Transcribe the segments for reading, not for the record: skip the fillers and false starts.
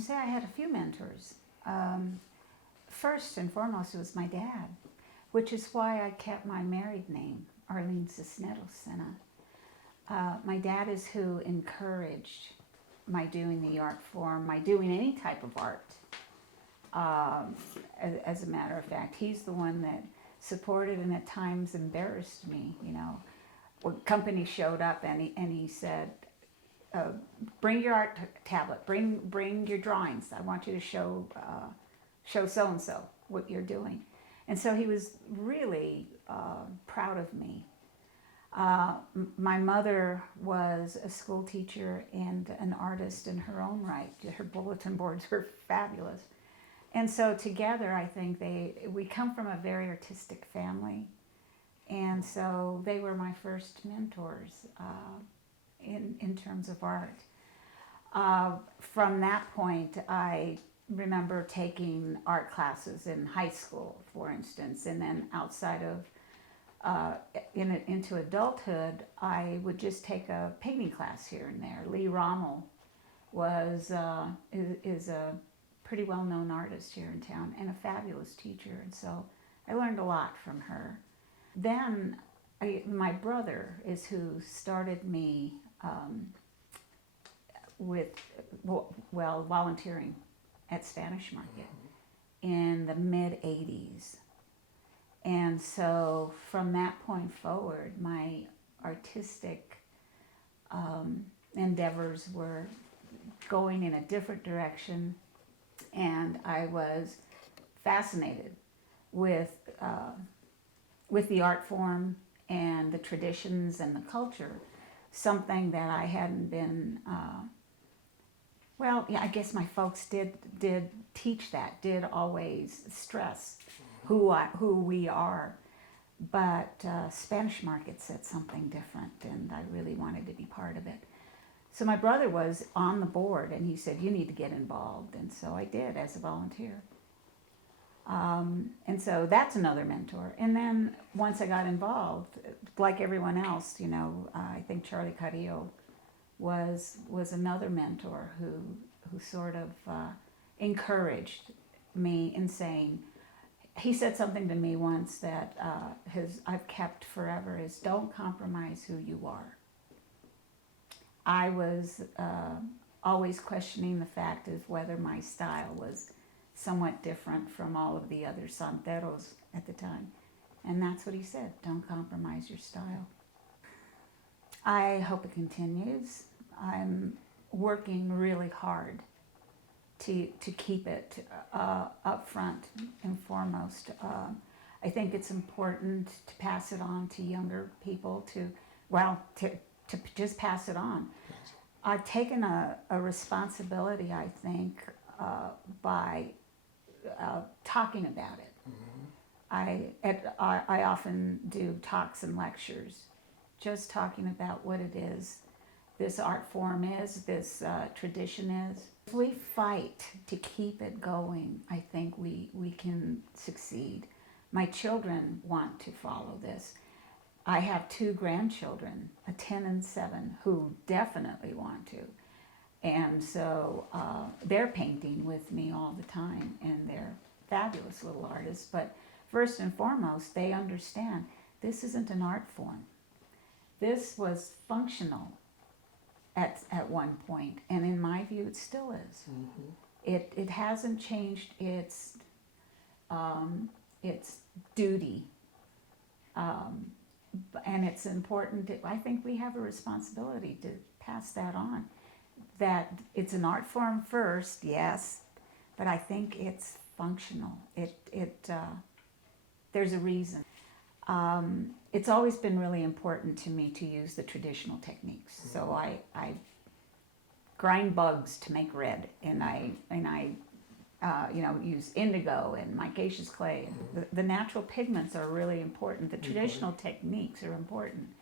can say I had a few mentors. First and foremost, it was my dad, which is why I kept my married name, Arlene Cisneros, Sena. My dad is who encouraged my doing the art form, my doing any type of art. As a matter of fact, he's the one that supported and at times embarrassed me. You know, when company showed up and he said, "Bring your art tablet. Bring your drawings. I want you to show so and so what you're doing." And so he was really proud of me. My mother was a school teacher and an artist in her own right. Her bulletin boards were fabulous. And so together, I think we come from a very artistic family. And so they were my first mentors in terms of art. From that point, I remember taking art classes in high school, for instance, and then outside of into adulthood, I would just take a painting class here and there. Lee Rommel is a pretty well-known artist here in town and a fabulous teacher, and so I learned a lot from her. Then my brother is who started me with volunteering at Spanish Market in the mid-'80s. And so from that point forward, my artistic endeavors were going in a different direction, and I was fascinated with the art form and the traditions and the culture, something that I hadn't been, I guess my folks did teach that, did always stress who we are, but Spanish Market said something different, and I really wanted to be part of it. So my brother was on the board, and he said, "You need to get involved," and so I did as a volunteer. And so that's another mentor. And then once I got involved, like everyone else, you know, I think Charlie Carrillo was another mentor who sort of encouraged me in saying, he said something to me once that I've kept forever, is don't compromise who you are. I was always questioning the fact of whether my style was somewhat different from all of the other santeros at the time. And that's what he said, don't compromise your style. I hope it continues. I'm working really hard to keep it up front and foremost. I think it's important to pass it on to younger people, to just pass it on. I've taken a responsibility, I think, by talking about it. I often do talks and lectures, just talking about what it is this art form is, this tradition is. If we fight to keep it going, I think we can succeed. My children want to follow this. I have 2 grandchildren, a 10 and 7, who definitely want to. And so they're painting with me all the time, and they're fabulous little artists. But first and foremost, they understand this isn't an art form. This was functional at one point, and in my view, it still is. It hasn't changed its duty, and it's important. I think we have a responsibility to pass that on. That it's an art form first, yes, but I think it's functional. There's a reason. It's always been really important to me to use the traditional techniques. So I grind bugs to make red, and I use indigo and micaceous clay. The natural pigments are really important. The traditional techniques are important.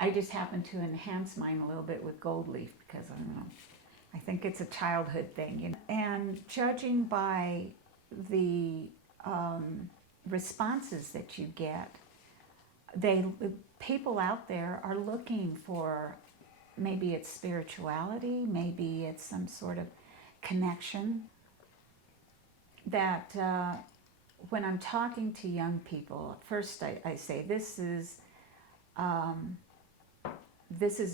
I just happen to enhance mine a little bit with gold leaf because I don't know. I think it's a childhood thing, you know. And judging by the responses that you get, people out there are looking for, maybe it's spirituality, maybe it's some sort of connection that when I'm talking to young people, first I say this is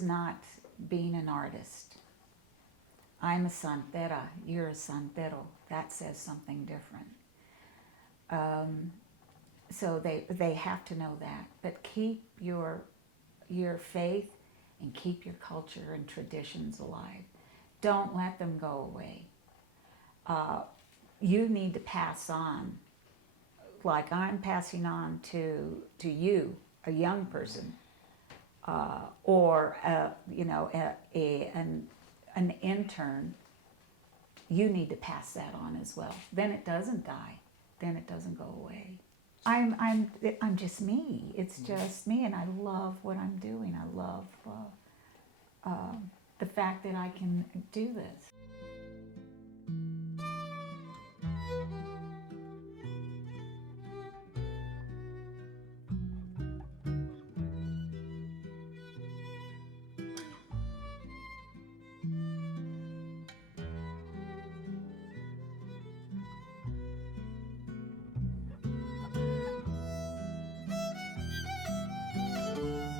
not being an artist. I'm a santera, you're a santero. That says something different. So they have to know that. But keep your faith and keep your culture and traditions alive. Don't let them go away. You need to pass on, like I'm passing on to you, a young person, or an intern. You need to pass that on as well. Then it doesn't die. Then it doesn't go away. I'm just me. It's just me, and I love what I'm doing. I love the fact that I can do this.